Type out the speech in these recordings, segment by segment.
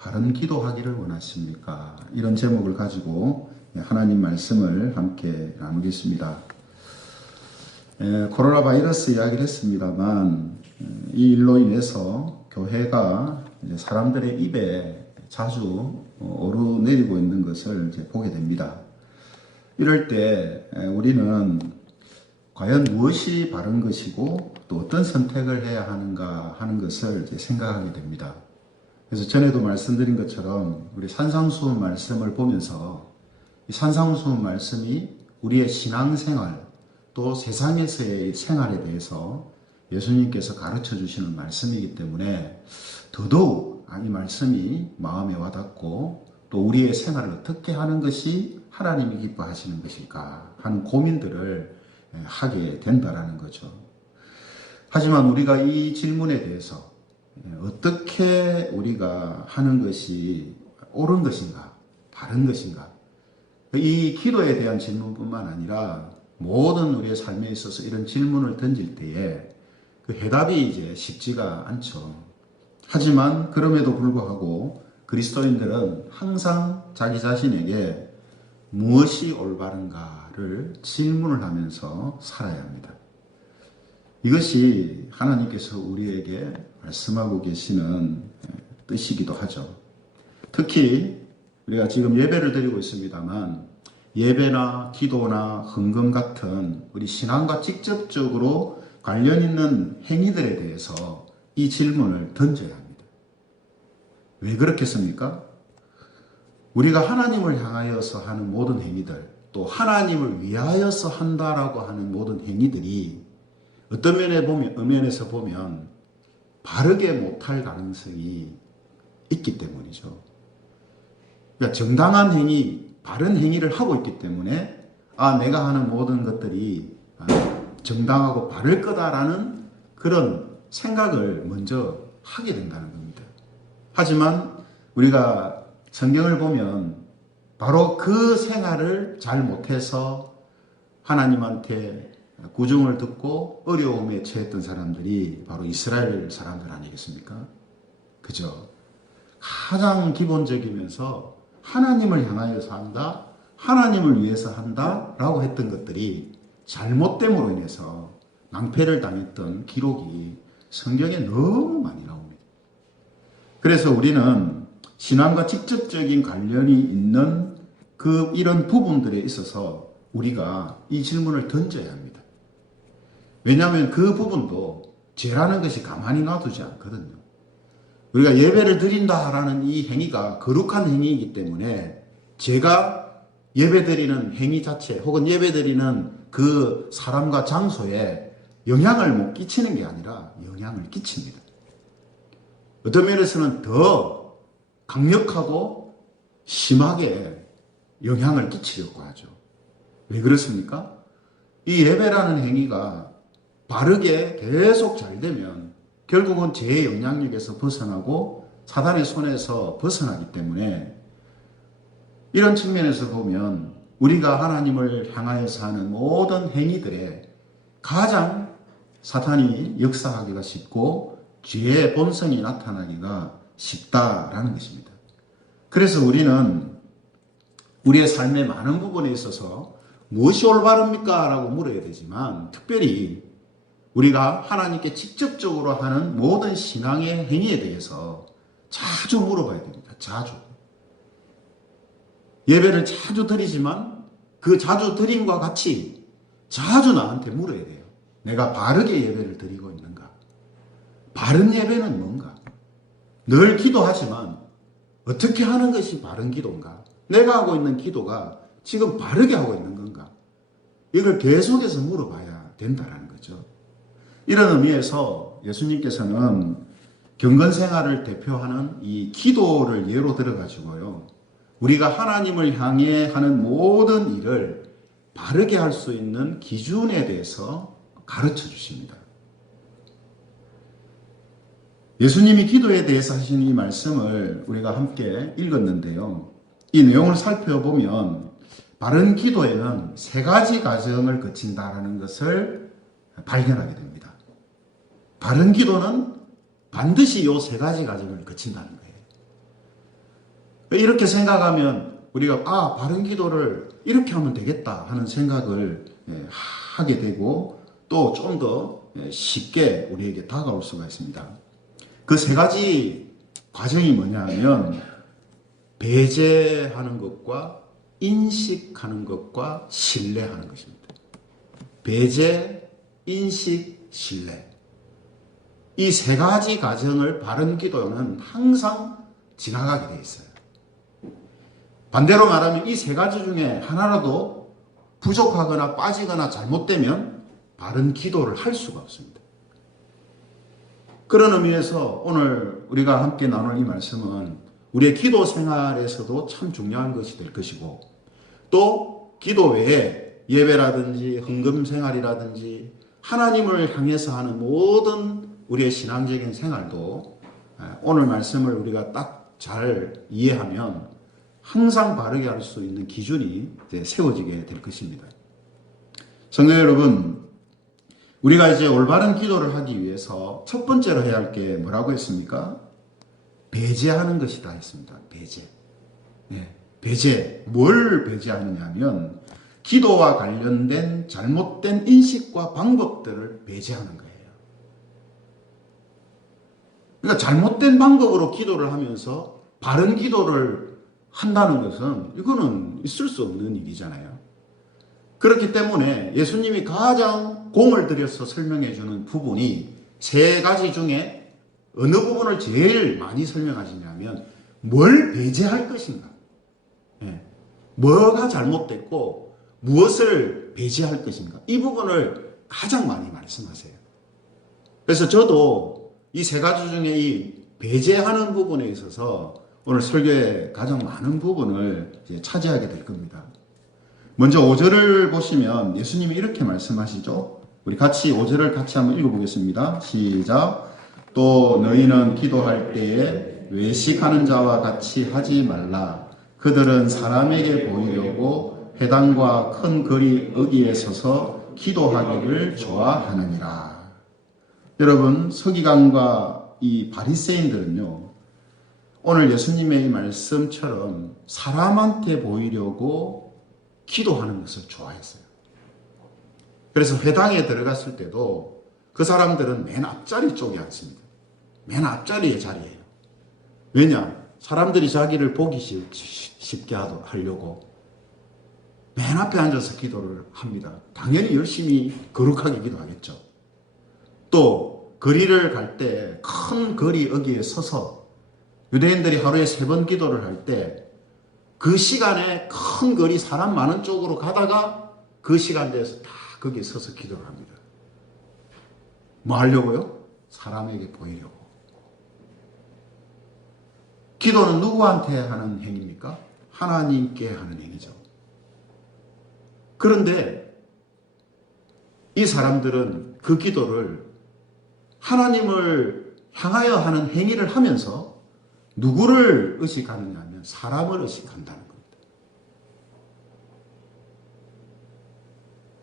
바른 기도하기를 원하십니까? 이런 제목을 가지고 하나님 말씀을 함께 나누겠습니다. 코로나 바이러스 이야기를 했습니다만 이 일로 인해서 교회가 이제 사람들의 입에 자주 오르내리고 있는 것을 이제 보게 됩니다. 이럴 때 우리는 과연 무엇이 바른 것이고 또 어떤 선택을 해야 하는가 하는 것을 이제 생각하게 됩니다. 그래서 전에도 말씀드린 것처럼 우리 산상수훈 말씀을 보면서 이 산상수훈 말씀이 우리의 신앙생활 또 세상에서의 생활에 대해서 예수님께서 가르쳐 주시는 말씀이기 때문에 더더욱 이 말씀이 마음에 와닿고 또 우리의 생활을 어떻게 하는 것이 하나님이 기뻐하시는 것일까 하는 고민들을 하게 된다라는 거죠. 하지만 우리가 이 질문에 대해서 어떻게 우리가 하는 것이 옳은 것인가, 바른 것인가, 이 기도에 대한 질문뿐만 아니라 모든 우리의 삶에 있어서 이런 질문을 던질 때에 그 해답이 이제 쉽지가 않죠. 하지만 그럼에도 불구하고 그리스도인들은 항상 자기 자신에게 무엇이 올바른가를 질문을 하면서 살아야 합니다. 이것이 하나님께서 우리에게 말씀하고 계시는 뜻이기도 하죠. 특히 우리가 지금 예배를 드리고 있습니다만 예배나 기도나 헌금 같은 우리 신앙과 직접적으로 관련 있는 행위들에 대해서 이 질문을 던져야 합니다. 왜 그렇겠습니까? 우리가 하나님을 향하여서 하는 모든 행위들, 또 하나님을 위하여서 한다라고 하는 모든 행위들이 어떤 면에서 보면 바르게 못할 가능성이 있기 때문이죠. 그러니까 정당한 행위, 바른 행위를 하고 있기 때문에 내가 하는 모든 것들이 정당하고 바를 거다라는 그런 생각을 먼저 하게 된다는 겁니다. 하지만 우리가 성경을 보면 바로 그 생활을 잘 못해서 하나님한테 구중을 듣고 어려움에 처했던 사람들이 바로 이스라엘 사람들 아니겠습니까? 그죠? 가장 기본적이면서 하나님을 향하여서 한다, 하나님을 위해서 한다 라고 했던 것들이 잘못됨으로 인해서 낭패를 당했던 기록이 성경에 너무 많이 나옵니다. 그래서 우리는 신앙과 직접적인 관련이 있는 이런 부분들에 있어서 우리가 이 질문을 던져야 합니다. 왜냐하면 그 부분도 죄라는 것이 가만히 놔두지 않거든요. 우리가 예배를 드린다라는 이 행위가 거룩한 행위이기 때문에 제가 예배드리는 행위 자체 혹은 예배드리는 그 사람과 장소에 영향을 못 끼치는 게 아니라 영향을 끼칩니다. 어떤 면에서는 더 강력하고 심하게 영향을 끼치려고 하죠. 왜 그렇습니까? 이 예배라는 행위가 바르게 계속 잘 되면 결국은 죄의 영향력에서 벗어나고 사단의 손에서 벗어나기 때문에 이런 측면에서 보면 우리가 하나님을 향하여서 하는 모든 행위들에 가장 사탄이 역사하기가 쉽고 죄의 본성이 나타나기가 쉽다라는 것입니다. 그래서 우리는 우리의 삶의 많은 부분에 있어서 무엇이 올바릅니까? 라고 물어야 되지만 특별히 우리가 하나님께 직접적으로 하는 모든 신앙의 행위에 대해서 자주 물어봐야 됩니다. 자주. 예배를 자주 드리지만 그 자주 드림과 같이 자주 나한테 물어야 돼요. 내가 바르게 예배를 드리고 있는가? 바른 예배는 뭔가? 늘 기도하지만 어떻게 하는 것이 바른 기도인가? 내가 하고 있는 기도가 지금 바르게 하고 있는 건가? 이걸 계속해서 물어봐야 된다는 거죠. 이런 의미에서 예수님께서는 경건생활을 대표하는 이 기도를 예로 들어가지고요. 우리가 하나님을 향해 하는 모든 일을 바르게 할 수 있는 기준에 대해서 가르쳐 주십니다. 예수님이 기도에 대해서 하신 이 말씀을 우리가 함께 읽었는데요. 이 내용을 살펴보면 바른 기도에는 세 가지 과정을 거친다라는 것을 발견하게 됩니다. 바른 기도는 반드시 이 세 가지 과정을 거친다는 거예요. 이렇게 생각하면 우리가 바른 기도를 이렇게 하면 되겠다 하는 생각을 하게 되고 또 좀 더 쉽게 우리에게 다가올 수가 있습니다. 그 세 가지 과정이 뭐냐 하면 배제하는 것과 인식하는 것과 신뢰하는 것입니다. 배제, 인식, 신뢰. 이 세 가지 과정을 바른 기도는 항상 지나가게 되어 있어요. 반대로 말하면 이 세 가지 중에 하나라도 부족하거나 빠지거나 잘못되면 바른 기도를 할 수가 없습니다. 그런 의미에서 오늘 우리가 함께 나눌 이 말씀은 우리의 기도 생활에서도 참 중요한 것이 될 것이고 또 기도 외에 예배라든지 헌금 생활이라든지 하나님을 향해서 하는 모든 우리의 신앙적인 생활도 오늘 말씀을 우리가 딱 잘 이해하면 항상 바르게 할 수 있는 기준이 세워지게 될 것입니다. 성도 여러분, 우리가 이제 올바른 기도를 하기 위해서 첫 번째로 해야 할 게 뭐라고 했습니까? 배제하는 것이다 했습니다. 배제. 배제. 뭘 배제하느냐 하면 기도와 관련된 잘못된 인식과 방법들을 배제하는 거예요. 그러니까 잘못된 방법으로 기도를 하면서 바른 기도를 한다는 것은 이거는 있을 수 없는 일이잖아요. 그렇기 때문에 예수님이 가장 공을 들여서 설명해 주는 부분이 세 가지 중에 어느 부분을 제일 많이 설명하시냐면 뭘 배제할 것인가. 뭐가 잘못됐고 무엇을 배제할 것인가. 이 부분을 가장 많이 말씀하세요. 그래서 저도 이 세 가지 중에 이 배제하는 부분에 있어서 오늘 설교의 가장 많은 부분을 이제 차지하게 될 겁니다. 먼저 5절을 보시면 예수님이 이렇게 말씀하시죠. 우리 같이 5절을 같이 한번 읽어보겠습니다. 시작. 또 너희는 기도할 때에 외식하는 자와 같이 하지 말라. 그들은 사람에게 보이려고 회당과 큰 거리 어귀에 서서 기도하기를 좋아하느니라. 여러분, 서기관과 이 바리새인들은요, 오늘 예수님의 이 말씀처럼 사람한테 보이려고 기도하는 것을 좋아했어요. 그래서 회당에 들어갔을 때도 그 사람들은 맨 앞자리 쪽에 앉습니다. 맨 앞자리의 자리예요. 왜냐? 사람들이 자기를 보기 쉽게 하려고 맨 앞에 앉아서 기도를 합니다. 당연히 열심히 거룩하게 기도하겠죠. 또 거리를 갈 때 큰 거리 어귀에 서서 유대인들이 하루에 3번 기도를 할 때 그 시간에 큰 거리 사람 많은 쪽으로 가다가 그 시간대에서 다 거기에 서서 기도를 합니다. 뭐 하려고요? 사람에게 보이려고. 기도는 누구한테 하는 행위입니까? 하나님께 하는 행위죠. 그런데 이 사람들은 그 기도를 하나님을 향하여 하는 행위를 하면서 누구를 의식하느냐 하면 사람을 의식한다는 겁니다.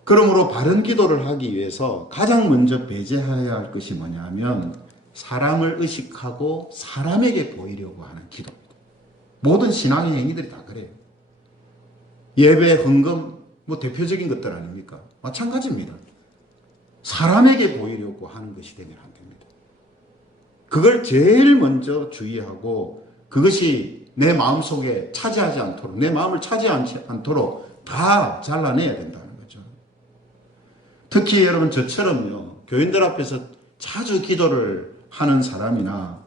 그러므로 바른 기도를 하기 위해서 가장 먼저 배제해야 할 것이 뭐냐 하면 사람을 의식하고 사람에게 보이려고 하는 기도입니다. 모든 신앙의 행위들이 다 그래요. 예배, 헌금, 대표적인 것들 아닙니까? 마찬가지입니다. 사람에게 보이려고 하는 것이 되면 안 됩니다. 그걸 제일 먼저 주의하고 그것이 내 마음속에 차지하지 않도록, 내 마음을 차지하지 않도록 다 잘라내야 된다는 거죠. 특히 여러분 저처럼요, 교인들 앞에서 자주 기도를 하는 사람이나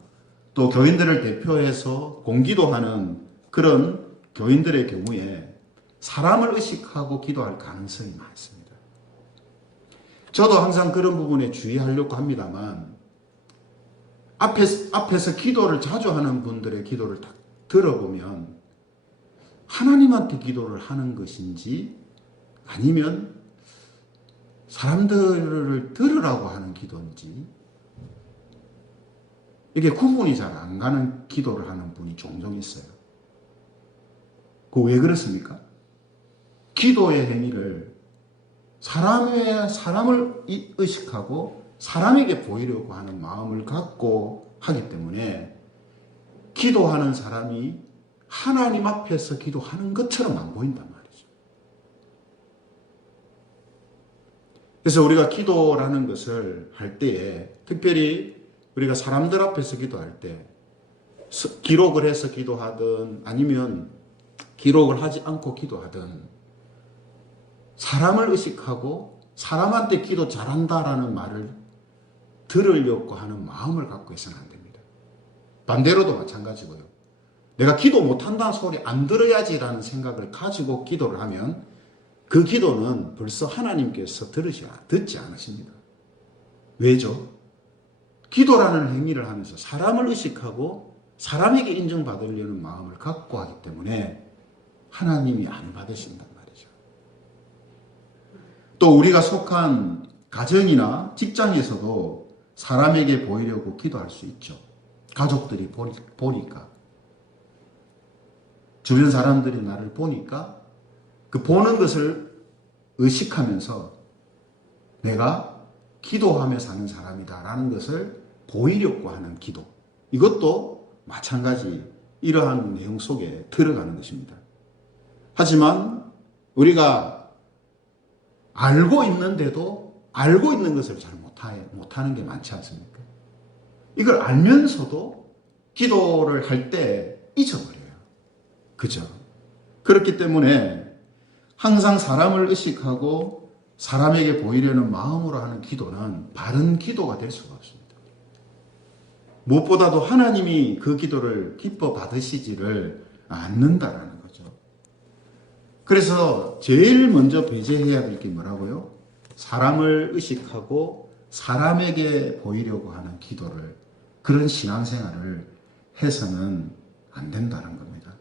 또 교인들을 대표해서 공기도하는 그런 교인들의 경우에 사람을 의식하고 기도할 가능성이 많습니다. 저도 항상 그런 부분에 주의하려고 합니다만 앞에서 기도를 자주 하는 분들의 기도를 딱 들어보면 하나님한테 기도를 하는 것인지 아니면 사람들을 들으라고 하는 기도인지 이게 구분이 잘 안 가는 기도를 하는 분이 종종 있어요. 왜 그렇습니까? 기도의 행위를 사람을 의식하고 사람에게 보이려고 하는 마음을 갖고 하기 때문에 기도하는 사람이 하나님 앞에서 기도하는 것처럼 안 보인단 말이죠. 그래서 우리가 기도라는 것을 할 때에 특별히 우리가 사람들 앞에서 기도할 때 기록을 해서 기도하든 아니면 기록을 하지 않고 기도하든 사람을 의식하고 사람한테 기도 잘한다라는 말을 들으려고 하는 마음을 갖고 있어는 안 됩니다. 반대로도 마찬가지고요. 내가 기도 못한다는 소리 안 들어야지라는 생각을 가지고 기도를 하면 그 기도는 벌써 하나님께서 듣지 않으십니다. 왜죠? 기도라는 행위를 하면서 사람을 의식하고 사람에게 인정받으려는 마음을 갖고 하기 때문에 하나님이 안 받으신단 말이죠. 또 우리가 속한 가정이나 직장에서도 사람에게 보이려고 기도할 수 있죠. 가족들이 보니까, 주변 사람들이 나를 보니까 그 보는 것을 의식하면서 내가 기도하며 사는 사람이다라는 것을 보이려고 하는 기도. 이것도 마찬가지 이러한 내용 속에 들어가는 것입니다. 하지만 우리가 알고 있는데도 알고 있는 것을 잘 못하는 게 많지 않습니까? 이걸 알면서도 기도를 할 때 잊어버려요. 그죠? 그렇기 때문에 항상 사람을 의식하고 사람에게 보이려는 마음으로 하는 기도는 바른 기도가 될 수가 없습니다. 무엇보다도 하나님이 그 기도를 기뻐 받으시지를 않는다라는 거죠. 그래서 제일 먼저 배제해야 될 게 뭐라고요? 사람을 의식하고 사람에게 보이려고 하는 기도를, 그런 신앙생활을 해서는 안 된다는 겁니다.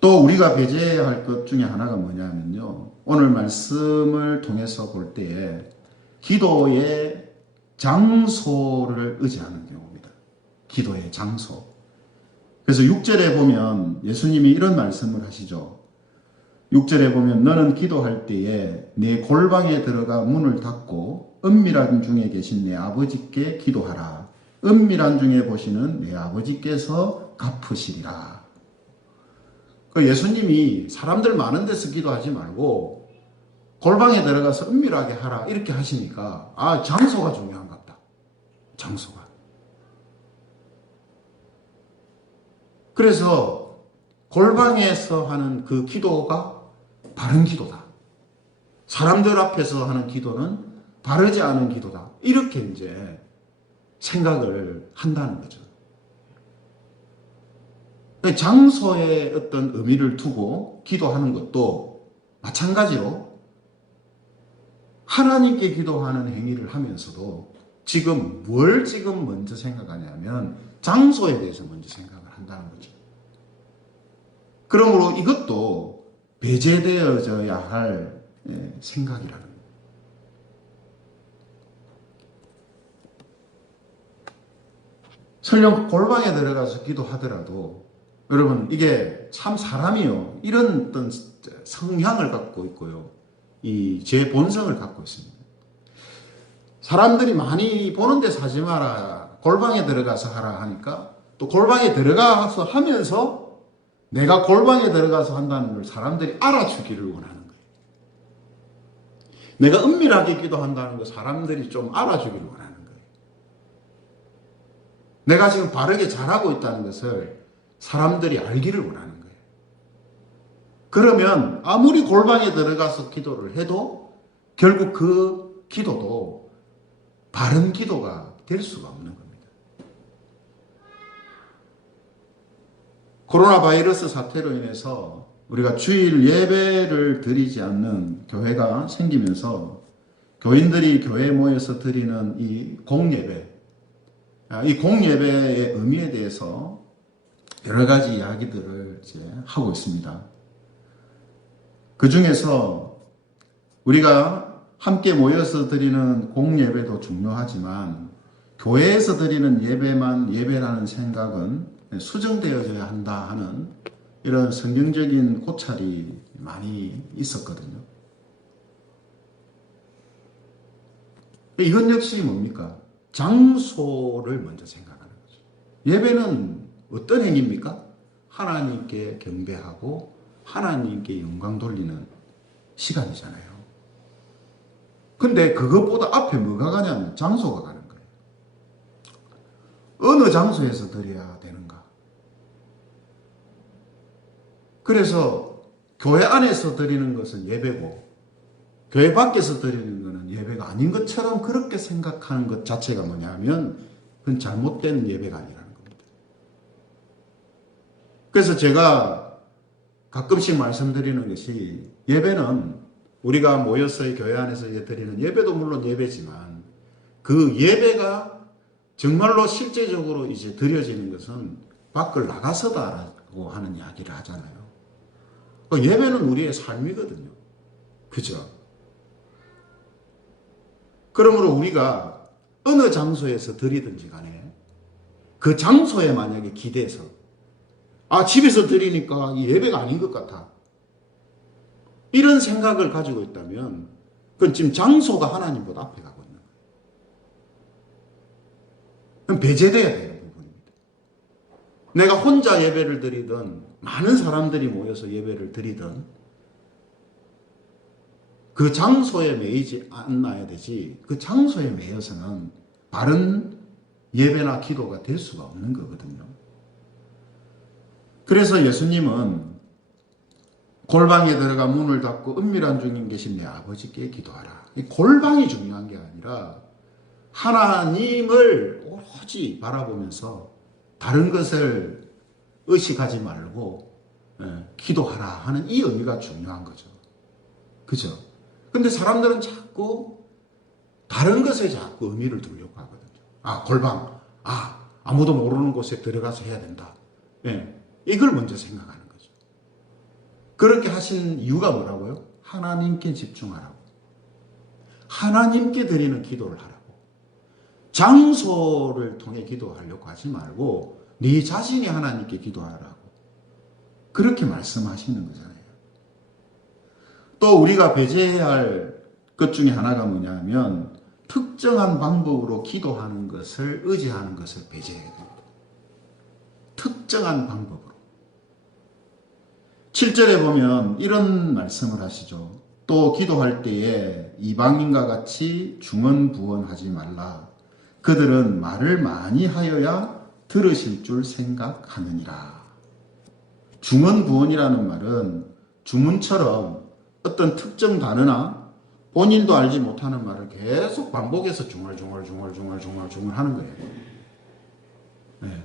또 우리가 배제해야 할 것 중에 하나가 뭐냐면요, 오늘 말씀을 통해서 볼 때에 기도의 장소를 의지하는 경우입니다. 기도의 장소. 그래서 6절에 보면 예수님이 이런 말씀을 하시죠. 6절에 보면 너는 기도할 때에 네 골방에 들어가 문을 닫고 은밀한 중에 계신 내 아버지께 기도하라. 은밀한 중에 보시는 내 아버지께서 갚으시리라. 예수님이 사람들 많은 데서 기도하지 말고 골방에 들어가서 은밀하게 하라 이렇게 하시니까 장소가 중요한 것 같다. 장소가. 그래서 골방에서 하는 그 기도가 바른 기도다. 사람들 앞에서 하는 기도는 바르지 않은 기도다. 이렇게 이제 생각을 한다는 거죠. 장소에 어떤 의미를 두고 기도하는 것도 마찬가지로 하나님께 기도하는 행위를 하면서도 뭘 먼저 생각하냐면 장소에 대해서 먼저 생각을 한다는 거죠. 그러므로 이것도 배제되어져야 할 생각이라는 거예요. 설령 골방에 들어가서 기도하더라도 여러분, 이게 참 사람이요, 이런 어떤 성향을 갖고 있고요, 이 제 본성을 갖고 있습니다. 사람들이 많이 보는 데서 하지 마라, 골방에 들어가서 하라 하니까 또 골방에 들어가서 하면서 내가 골방에 들어가서 한다는 걸 사람들이 알아주기를 원하는 거예요. 내가 은밀하게 기도한다는 걸 사람들이 좀 알아주기를 원하는 거예요. 내가 지금 바르게 잘하고 있다는 것을 사람들이 알기를 원하는 거예요. 그러면 아무리 골방에 들어가서 기도를 해도 결국 그 기도도 바른 기도가 될 수가 없는 겁니다. 코로나 바이러스 사태로 인해서 우리가 주일 예배를 드리지 않는 교회가 생기면서 교인들이 교회에 모여서 드리는 이 공예배, 이 공예배의 의미에 대해서 여러 가지 이야기들을 이제 하고 있습니다. 그 중에서 우리가 함께 모여서 드리는 공예배도 중요하지만 교회에서 드리는 예배만 예배라는 생각은 수정되어져야 한다 하는 이런 성경적인 고찰이 많이 있었거든요. 이건 역시 뭡니까? 장소를 먼저 생각하는 거죠. 예배는 어떤 행위입니까? 하나님께 경배하고 하나님께 영광 돌리는 시간이잖아요. 근데 그것보다 앞에 뭐가 가냐면 장소가 가는 거예요. 어느 장소에서 드려야 되는가? 그래서 교회 안에서 드리는 것은 예배고 교회 밖에서 드리는 것은 예배가 아닌 것처럼 그렇게 생각하는 것 자체가 뭐냐면 그건 잘못된 예배가 아니라는 겁니다. 그래서 제가 가끔씩 말씀드리는 것이 예배는 우리가 모여서 교회 안에서 드리는 예배도 물론 예배지만 그 예배가 정말로 실제적으로 이제 드려지는 것은 밖을 나가서다라고 하는 이야기를 하잖아요. 예배는 우리의 삶이거든요. 그죠? 그러므로 우리가 어느 장소에서 드리든지 간에 그 장소에 만약에 기대서 집에서 드리니까 이 예배가 아닌 것 같아. 이런 생각을 가지고 있다면 그건 지금 장소가 하나님보다 앞에 가고 있는 거예요. 그럼 배제돼야 되는 부분입니다. 내가 혼자 예배를 드리든 많은 사람들이 모여서 예배를 드리든 그 장소에 매이지 않아야 되지 그 장소에 매여서는 바른 예배나 기도가 될 수가 없는 거거든요. 그래서 예수님은 골방에 들어가 문을 닫고 은밀한 중인 계신 내 아버지께 기도하라. 이 골방이 중요한 게 아니라 하나님을 오로지 바라보면서 다른 것을 의식하지 말고 기도하라 하는 이 의미가 중요한 거죠. 그죠? 근데 사람들은 자꾸 다른 것에 자꾸 의미를 두려고 하거든요. 골방. 아무도 모르는 곳에 들어가서 해야 된다. 이걸 먼저 생각하는 거죠. 그렇게 하신 이유가 뭐라고요? 하나님께 집중하라고. 하나님께 드리는 기도를 하라고. 장소를 통해 기도하려고 하지 말고 네 자신이 하나님께 기도하라고. 그렇게 말씀하시는 거잖아요. 또 우리가 배제해야 할 것 중에 하나가 뭐냐면 특정한 방법으로 기도하는 것을 의지하는 것을 배제해야 됩니다. 특정한 방법으로. 7절에 보면 이런 말씀을 하시죠. 또 기도할 때에 이방인과 같이 중언부언하지 말라. 그들은 말을 많이 하여야 들으실 줄 생각하느니라. 중언부언이라는 말은 주문처럼 어떤 특정 단어나 본인도 알지 못하는 말을 계속 반복해서 중얼중얼 하는 거예요. 네.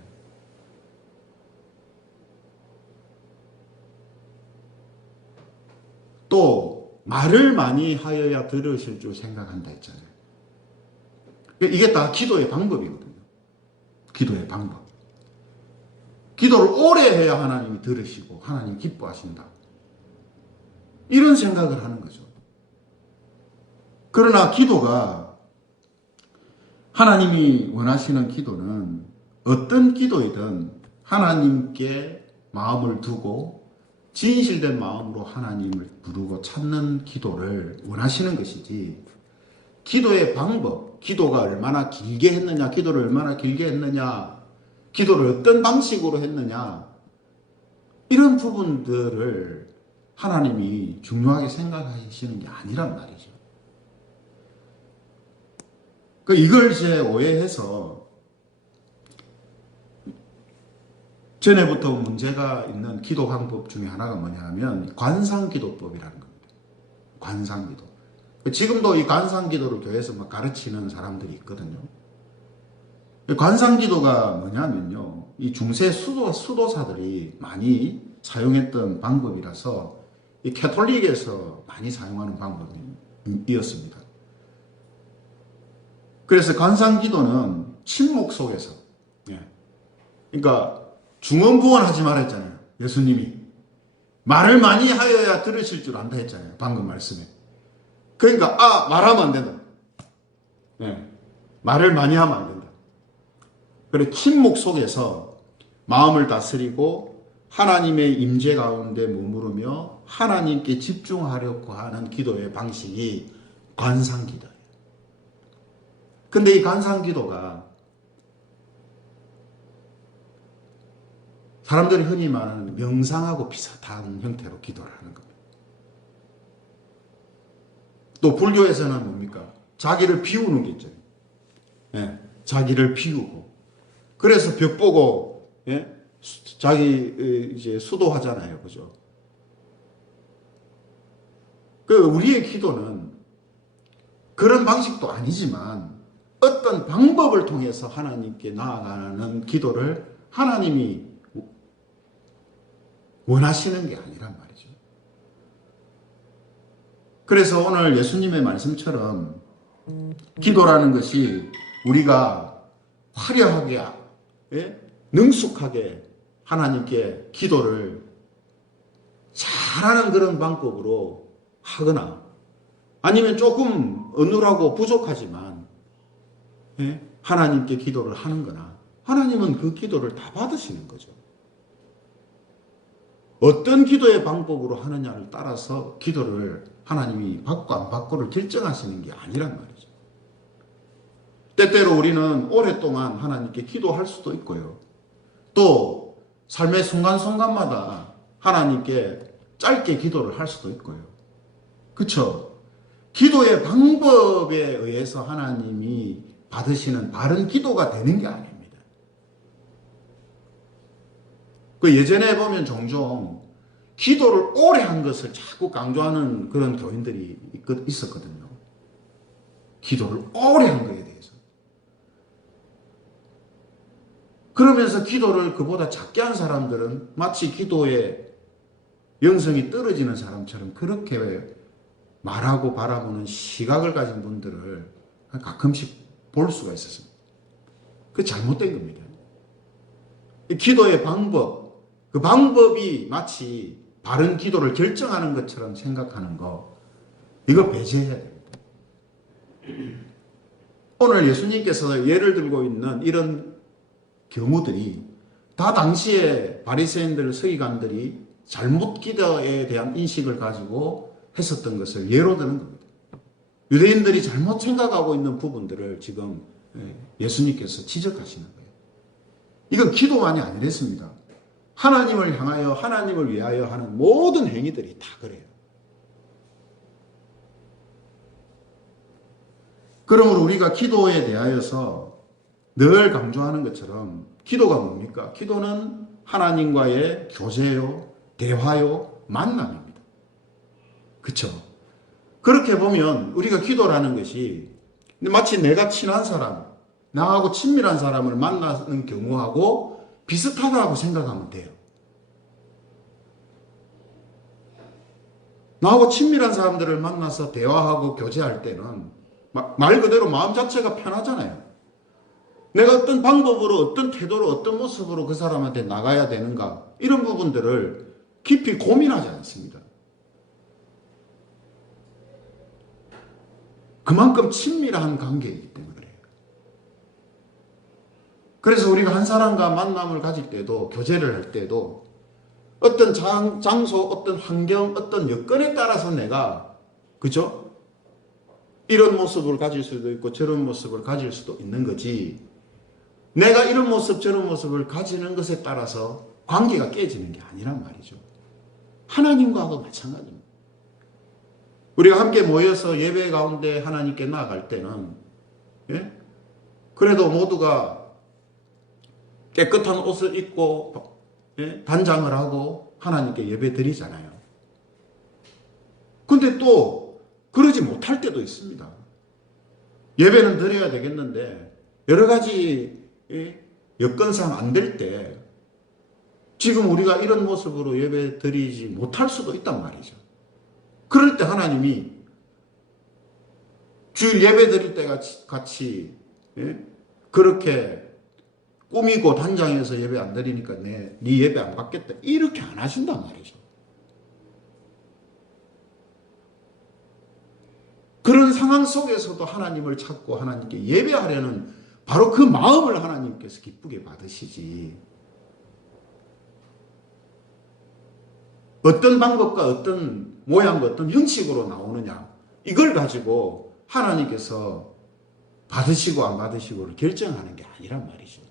또 말을 많이 하여야 들으실 줄 생각한다 했잖아요. 이게 다 기도의 방법이거든요. 기도의 방법. 기도를 오래 해야 하나님이 들으시고 하나님 기뻐하신다. 이런 생각을 하는 거죠. 그러나 기도가 하나님이 원하시는 기도는 어떤 기도이든 하나님께 마음을 두고 진실된 마음으로 하나님을 부르고 찾는 기도를 원하시는 것이지 기도의 방법, 기도가 얼마나 길게 했느냐, 기도를 얼마나 길게 했느냐, 기도를 어떤 방식으로 했느냐 이런 부분들을 하나님이 중요하게 생각하시는 게 아니란 말이죠. 이걸 이제 오해해서 전에부터 문제가 있는 기도 방법 중에 하나가 뭐냐면 관상기도법이라는 겁니다. 관상기도. 지금도 이 관상기도를 교회에서 막 가르치는 사람들이 있거든요. 관상기도가 뭐냐면요. 이 중세 수도사들이 많이 사용했던 방법이라서 이 캐톨릭에서 많이 사용하는 방법이었습니다. 그래서 관상기도는 침묵 속에서, 그러니까 중언부언하지 말라 했잖아요. 예수님이 말을 많이 하여야 들으실 줄 안다 했잖아요. 방금 말씀에. 그러니까 말하면 안 된다. 말을 많이 하면 안 된다. 그래 침묵 속에서 마음을 다스리고 하나님의 임재 가운데 머무르며 하나님께 집중하려고 하는 기도의 방식이 관상기도예요. 근데 이 관상기도가 사람들이 흔히 말하는 명상하고 비슷한 형태로 기도를 하는 겁니다. 또 불교에서는 뭡니까? 자기를 비우는 게 있잖아요. 예, 자기를 비우고. 그래서 벽 보고, 예? 자기 이제 수도하잖아요. 그죠? 우리의 기도는 그런 방식도 아니지만 어떤 방법을 통해서 하나님께 나아가는 기도를 하나님이 원하시는 게 아니란 말이죠. 그래서 오늘 예수님의 말씀처럼 기도라는 것이 우리가 화려하게, 예? 능숙하게 하나님께 기도를 잘하는 그런 방법으로 하거나 아니면 조금 어눌하고 부족하지만, 예? 하나님께 기도를 하는 거나 하나님은 그 기도를 다 받으시는 거죠. 어떤 기도의 방법으로 하느냐를 따라서 기도를 하나님이 받고 안 받고를 결정하시는 게 아니란 말이죠. 때때로 우리는 오랫동안 하나님께 기도할 수도 있고요. 또 삶의 순간순간마다 하나님께 짧게 기도를 할 수도 있고요. 그렇죠? 기도의 방법에 의해서 하나님이 받으시는 바른 기도가 되는 게 아닙니다. 예전에 보면 종종 기도를 오래 한 것을 자꾸 강조하는 그런 교인들이 있었거든요. 기도를 오래 한 거에 대해서. 그러면서 기도를 그보다 작게 한 사람들은 마치 기도의 영성이 떨어지는 사람처럼 그렇게 말하고 바라보는 시각을 가진 분들을 가끔씩 볼 수가 있었습니다. 그게 잘못된 겁니다. 기도의 방법, 그 방법이 마치 바른 기도를 결정하는 것처럼 생각하는 거, 이거 배제해야 됩니다. 오늘 예수님께서 예를 들고 있는 이런 경우들이 다 당시에 바리새인들, 서기관들이 잘못 기도에 대한 인식을 가지고 했었던 것을 예로 드는 겁니다. 유대인들이 잘못 생각하고 있는 부분들을 지금 예수님께서 지적하시는 거예요. 이건 기도만이 아니랬습니다. 하나님을 향하여 하나님을 위하여 하는 모든 행위들이 다 그래요. 그러므로 우리가 기도에 대하여서 늘 강조하는 것처럼 기도가 뭡니까? 기도는 하나님과의 교제요, 대화요, 만남입니다. 그렇죠? 그렇게 보면 우리가 기도라는 것이 마치 내가 친한 사람, 나하고 친밀한 사람을 만나는 경우하고 비슷하다고 생각하면 돼요. 나하고 친밀한 사람들을 만나서 대화하고 교제할 때는 말 그대로 마음 자체가 편하잖아요. 내가 어떤 방법으로, 어떤 태도로, 어떤 모습으로 그 사람한테 나가야 되는가, 이런 부분들을 깊이 고민하지 않습니다. 그만큼 친밀한 관계이기 때문에 그래요. 그래서 우리가 한 사람과 만남을 가질 때도, 교제를 할 때도 어떤 장소, 어떤 환경, 어떤 여건에 따라서 내가, 그죠? 이런 모습을 가질 수도 있고 저런 모습을 가질 수도 있는 거지, 내가 이런 모습 저런 모습을 가지는 것에 따라서 관계가 깨지는 게 아니란 말이죠. 하나님과도 마찬가지입니다. 우리가 함께 모여서 예배 가운데 하나님께 나아갈 때는, 예? 그래도 모두가 깨끗한 옷을 입고, 예? 단장을 하고 하나님께 예배 드리잖아요. 근데 또 그러지 못할 때도 있습니다. 예배는 드려야 되겠는데 여러 가지 여건상 안 될 때 지금 우리가 이런 모습으로 예배 드리지 못할 수도 있단 말이죠. 그럴 때 하나님이 주일 예배 드릴 때 같이 그렇게 꾸미고 단장해서 예배 안 드리니까 네 예배 안 받겠다, 이렇게 안 하신단 말이죠. 그런 상황 속에서도 하나님을 찾고 하나님께 예배하려는 바로 그 마음을 하나님께서 기쁘게 받으시지, 어떤 방법과 어떤 모양과 어떤 형식으로 나오느냐, 이걸 가지고 하나님께서 받으시고 안 받으시고를 결정하는 게 아니란 말이죠.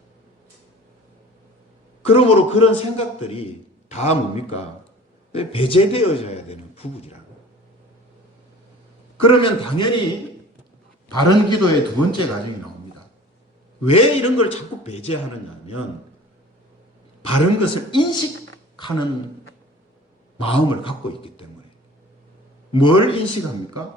그러므로 그런 생각들이 다 뭡니까? 배제되어져야 되는 부분이라고. 그러면 당연히 바른 기도의 두 번째 과정이 나옵니다. 왜 이런 걸 자꾸 배제하느냐 하면 바른 것을 인식하는 마음을 갖고 있기 때문에. 뭘 인식합니까?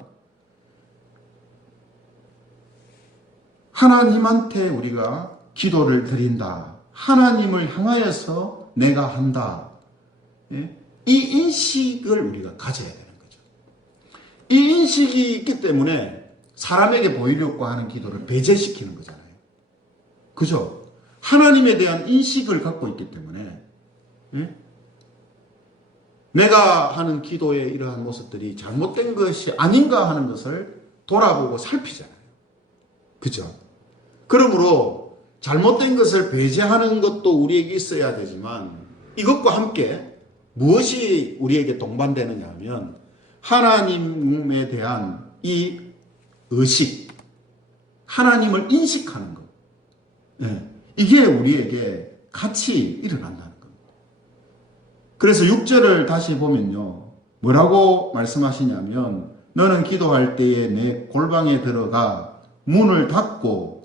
하나님한테 우리가 기도를 드린다. 하나님을 향하여서 내가 한다. 예? 이 인식을 우리가 가져야 되는 거죠. 이 인식이 있기 때문에 사람에게 보이려고 하는 기도를 배제시키는 거잖아요. 그죠? 하나님에 대한 인식을 갖고 있기 때문에 예? 내가 하는 기도의 이러한 모습들이 잘못된 것이 아닌가 하는 것을 돌아보고 살피잖아요. 그죠? 그러므로 잘못된 것을 배제하는 것도 우리에게 있어야 되지만 이것과 함께 무엇이 우리에게 동반되느냐 하면 하나님에 대한 이 의식, 하나님을 인식하는 것. 네. 이게 우리에게 같이 일어난다는 겁니다. 그래서 6절을 다시 보면요. 뭐라고 말씀하시냐면 너는 기도할 때에 내 골방에 들어가 문을 닫고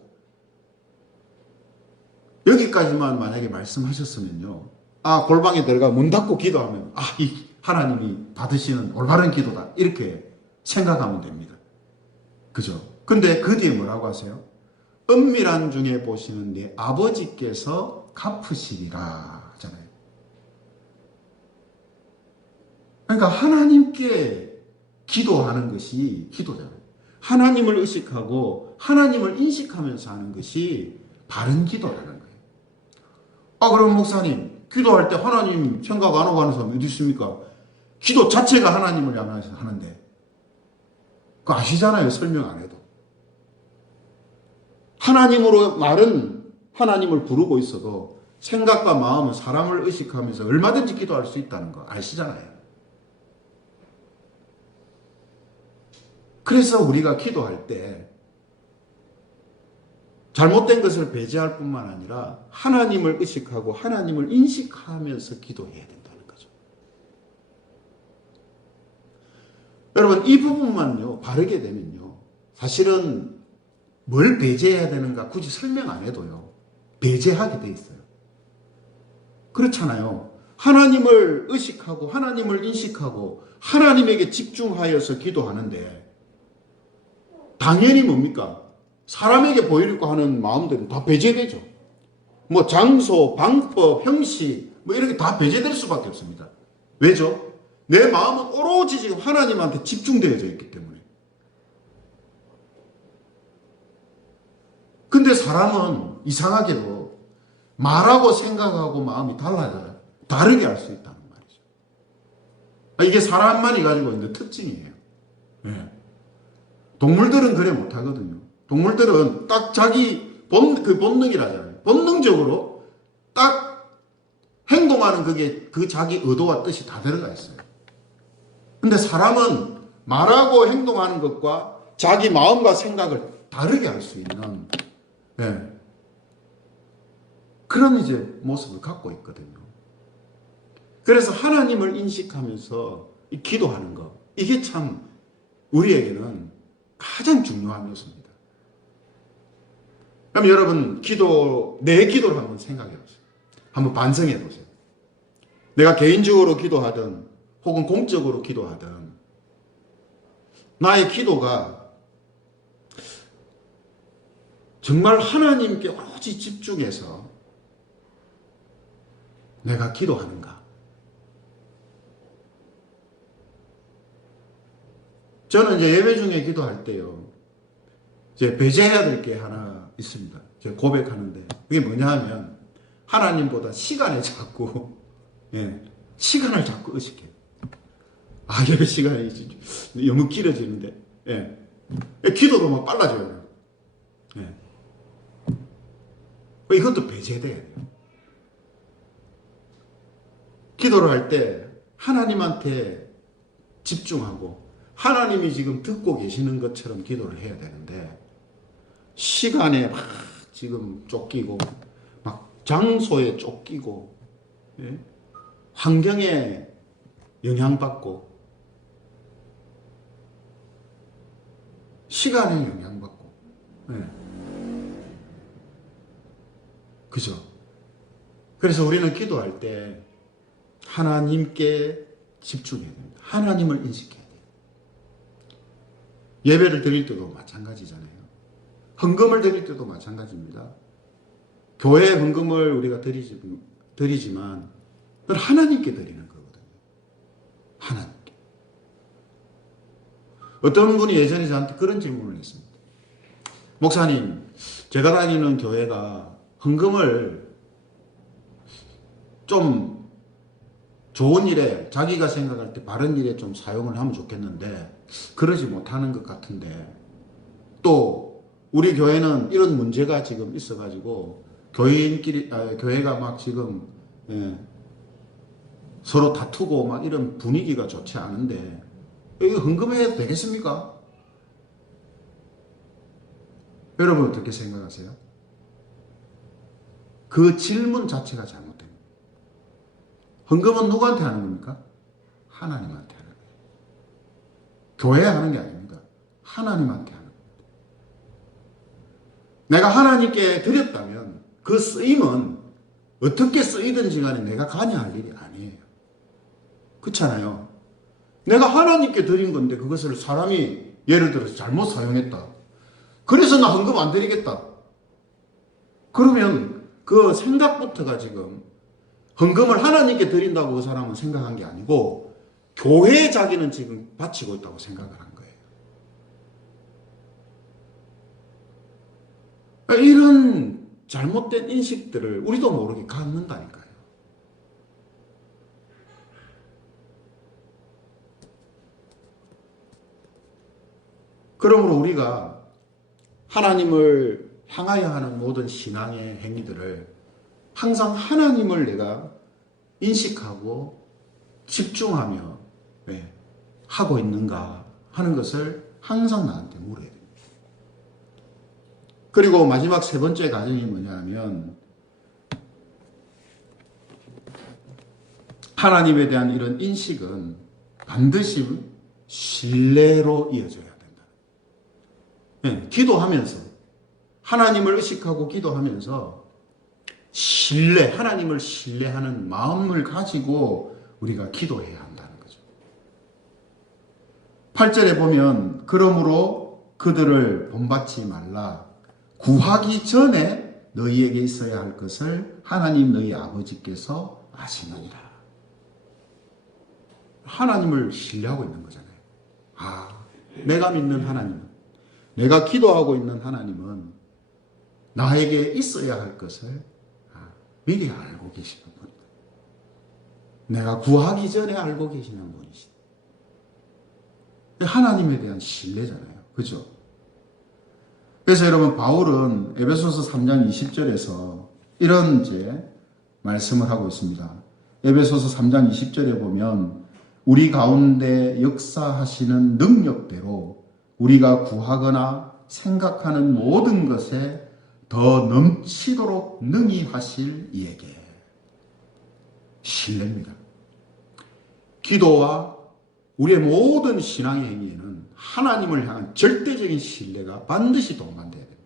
여기까지만 만약에 말씀하셨으면요. 아, 골방에 들어가 문 닫고 기도하면 아, 이 하나님이 받으시는 올바른 기도다. 이렇게 생각하면 됩니다. 그죠? 근데 그 뒤에 뭐라고 하세요? 은밀한 중에 보시는 네 아버지께서 갚으시리라 하잖아요. 그러니까 하나님께 기도하는 것이 기도잖아요. 하나님을 의식하고 하나님을 인식하면서 하는 것이 바른 기도라는 거예요. 아, 그럼 목사님, 기도할 때 하나님 생각 안 하고 하는 사람이 어디 있습니까? 기도 자체가 하나님을 향해서 하는데. 그거 아시잖아요, 설명 안 해도. 하나님으로 말은 하나님을 부르고 있어도 생각과 마음은 사람을 의식하면서 얼마든지 기도할 수 있다는 거 아시잖아요. 그래서 우리가 기도할 때 잘못된 것을 배제할 뿐만 아니라 하나님을 의식하고 하나님을 인식하면서 기도해야 된다는 거죠. 여러분, 이 부분만요 바르게 되면요 사실은 뭘 배제해야 되는가 굳이 설명 안 해도요 배제하게 돼 있어요. 그렇잖아요. 하나님을 의식하고 하나님을 인식하고 하나님에게 집중하여서 기도하는데 당연히 뭡니까? 사람에게 보이려고 하는 마음들은 다 배제되죠. 뭐 장소, 방법, 형식 뭐 이렇게 다 배제될 수밖에 없습니다. 왜죠? 내 마음은 오로지 지금 하나님한테 집중되어져 있기 때문에. 근데 사람은 이상하게도 말하고 생각하고 마음이 달라져요. 다르게 할 수 있다는 말이죠. 이게 사람만이 가지고 있는 특징이에요. 네. 동물들은 그래 못하거든요. 동물들은 딱 자기 그 본능이라잖아요. 본능적으로 딱 행동하는 그게 그 자기 의도와 뜻이 다 들어가 있어요. 근데 사람은 말하고 행동하는 것과 자기 마음과 생각을 다르게 할 수 있는 네. 그런 이제 모습을 갖고 있거든요. 그래서 하나님을 인식하면서 기도하는 것 이게 참 우리에게는 가장 중요한 요소입니다. 그럼 여러분 내 기도를 한번 생각해 보세요. 한번 반성해 보세요. 내가 개인적으로 기도하든 혹은 공적으로 기도하든 나의 기도가 정말 하나님께 오로지 집중해서 내가 기도하는가? 저는 이제 예배 중에 기도할 때요. 이제 배제해야 될 게 하나 있습니다. 제가 고백하는데 그게 뭐냐 하면 하나님보다 시간에 자꾸 시간을 자꾸 의식해요. 아, 예배 시간이 너무 길어지는데 기도도 막 빨라져요. 이것도 배제돼야 돼요. 기도를 할 때 하나님한테 집중하고 하나님이 지금 듣고 계시는 것처럼 기도를 해야 되는데 시간에 막 지금 쫓기고 막 장소에 쫓기고, 예? 환경에 영향받고, 시간에 영향받고, 예. 그죠? 그래서 우리는 기도할 때 하나님께 집중해야 됩니다. 하나님을 인식해야 돼요. 예배를 드릴 때도 마찬가지잖아요. 헌금을 드릴 때도 마찬가지입니다. 교회 헌금을 우리가 드리지만 그건 하나님께 드리는 거거든요. 하나님께. 어떤 분이 예전에 저한테 그런 질문을 했습니다. 목사님, 제가 다니는 교회가 헌금을 좀 좋은 일에, 자기가 생각할 때 바른 일에 좀 사용을 하면 좋겠는데 그러지 못하는 것 같은데, 또 우리 교회는 이런 문제가 지금 있어가지고 교회가 막 지금 서로 다투고 막 이런 분위기가 좋지 않은데 이거 헌금해도 되겠습니까? 여러분 어떻게 생각하세요? 그 질문 자체가 잘못됩니다. 헌금은 누구한테 하는 겁니까? 하나님한테 하는 거예요. 교회에 하는 게 아닙니다. 하나님한테 하는 겁니다. 내가 하나님께 드렸다면 그 쓰임은 어떻게 쓰이든지 간에 내가 관여할 일이 아니에요. 그렇잖아요. 내가 하나님께 드린 건데 그것을 사람이 예를 들어서 잘못 사용했다. 그래서 나 헌금 안 드리겠다. 그러면 그 생각부터가 지금 헌금을 하나님께 드린다고 그 사람은 생각한 게 아니고 교회에 자기는 지금 바치고 있다고 생각을 한 거예요. 이런 잘못된 인식들을 우리도 모르게 갖는다니까요. 그러므로 우리가 하나님을 향하여 하는 모든 신앙의 행위들을 항상 하나님을 내가 인식하고 집중하며 하고 있는가 하는 것을 항상 나한테 물어야 됩니다. 그리고 마지막 세 번째 과정이 뭐냐면 하나님에 대한 이런 인식은 반드시 신뢰로 이어져야 된다. 기도하면서 하나님을 의식하고 기도하면서 하나님을 신뢰하는 마음을 가지고 우리가 기도해야 한다는 거죠. 8절에 보면 그러므로 그들을 본받지 말라. 구하기 전에 너희에게 있어야 할 것을 하나님 너희 아버지께서 아시느니라. 하나님을 신뢰하고 있는 거잖아요. 내가 믿는 하나님은, 내가 기도하고 있는 하나님은 나에게 있어야 할 것을 미리 알고 계시는 분이다. 내가 구하기 전에 알고 계시는 분이시다. 하나님에 대한 신뢰잖아요. 그죠? 그래서 여러분 바울은 에베소서 3장 20절에서 이런 말씀을 하고 있습니다. 에베소서 3장 20절에 보면 우리 가운데 역사하시는 능력대로 우리가 구하거나 생각하는 모든 것에 더 넘치도록 능히 하실 이에게. 신뢰입니다. 기도와 우리의 모든 신앙의 행위에는 하나님을 향한 절대적인 신뢰가 반드시 동반돼야 됩니다.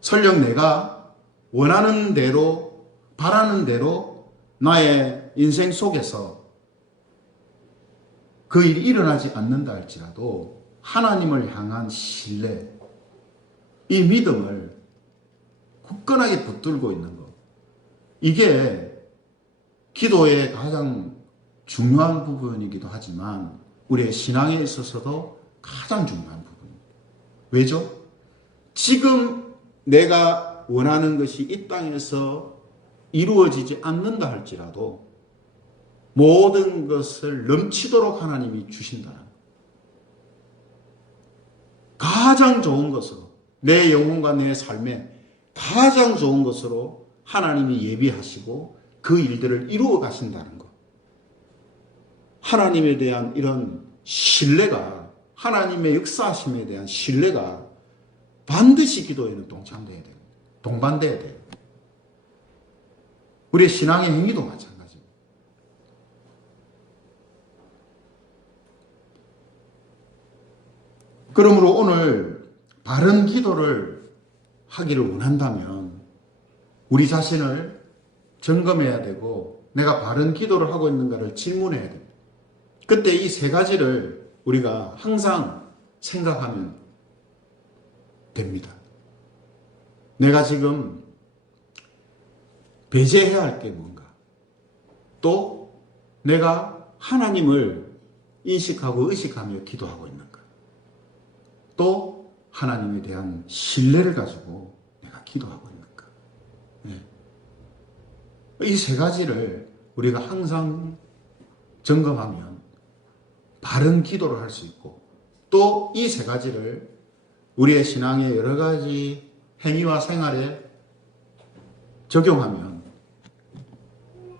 설령 내가 원하는 대로, 바라는 대로 나의 인생 속에서 그 일이 일어나지 않는다 할지라도 하나님을 향한 신뢰, 이 믿음을 굳건하게 붙들고 있는 것, 이게 기도의 가장 중요한 부분이기도 하지만 우리의 신앙에 있어서도 가장 중요한 부분입니다. 왜죠? 지금 내가 원하는 것이 이 땅에서 이루어지지 않는다 할지라도 모든 것을 넘치도록 하나님이 주신다는 것. 가장 좋은 것으로, 내 영혼과 내 삶에 가장 좋은 것으로 하나님이 예비하시고 그 일들을 이루어 가신다는 것. 하나님에 대한 이런 신뢰가, 하나님의 역사하심에 대한 신뢰가 반드시 기도에는 동참돼야 돼요. 동반돼야 돼요. 우리의 신앙의 행위도 마찬가지입니다. 그러므로 오늘 바른 기도를 하기를 원한다면 우리 자신을 점검해야 되고 내가 바른 기도를 하고 있는가를 질문해야 됩니다. 그때 이 세 가지를 우리가 항상 생각하면 됩니다. 내가 지금 배제해야 할 게 뭔가, 또 내가 하나님을 인식하고 의식하며 기도하고 있는가, 또 하나님에 대한 신뢰를 가지고 내가 기도하고 있는가. 이 세 가지를 우리가 항상 점검하면 바른 기도를 할 수 있고, 또 이 세 가지를 우리의 신앙의 여러 가지 행위와 생활에 적용하면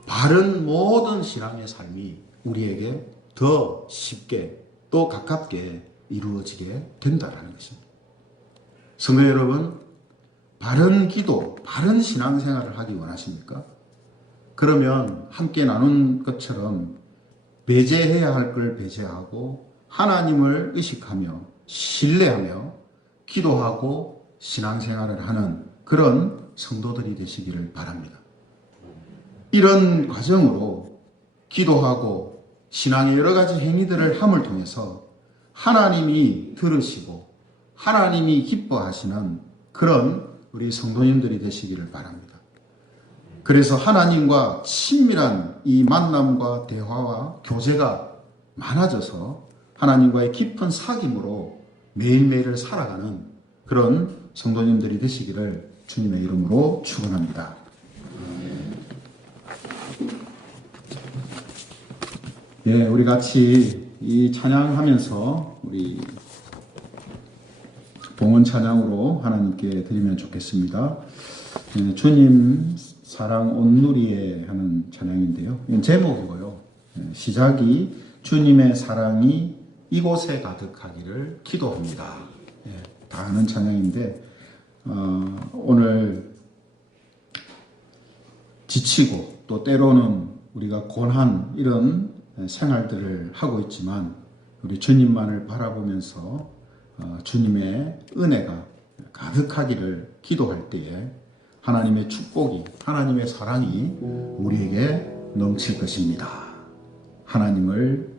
바른 모든 신앙의 삶이 우리에게 더 쉽게 또 가깝게 이루어지게 된다는 것입니다. 성도 여러분, 바른 기도, 바른 신앙생활을 하기 원하십니까? 그러면 함께 나눈 것처럼 배제해야 할 걸 배제하고 하나님을 의식하며 신뢰하며 기도하고 신앙생활을 하는 그런 성도들이 되시기를 바랍니다. 이런 과정으로 기도하고 신앙의 여러 가지 행위들을 함을 통해서 하나님이 들으시고 하나님이 기뻐하시는 그런 우리 성도님들이 되시기를 바랍니다. 그래서 하나님과 친밀한 이 만남과 대화와 교제가 많아져서 하나님과의 깊은 사귐으로 매일매일을 살아가는 그런 성도님들이 되시기를 주님의 이름으로 축원합니다. 예, 우리 같이 이 찬양하면서 우리 봉헌 찬양으로 하나님께 드리면 좋겠습니다. 예, 주님 사랑 온누리에 하는 찬양인데요. 제목이고요. 예, 시작이 주님의 사랑이 이곳에 가득하기를 기도합니다. 예, 다 아는 찬양인데 오늘 지치고 또 때로는 우리가 고난 이런 생활들을 하고 있지만 우리 주님만을 바라보면서 주님의 은혜가 가득하기를 기도할 때에 하나님의 축복이, 하나님의 사랑이 우리에게 넘칠 것입니다. 하나님을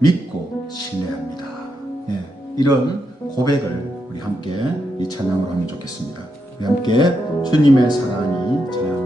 믿고 신뢰합니다. 예, 이런 고백을 우리 함께 이 찬양으로 하면 좋겠습니다. 우리 함께 주님의 사랑이 찬양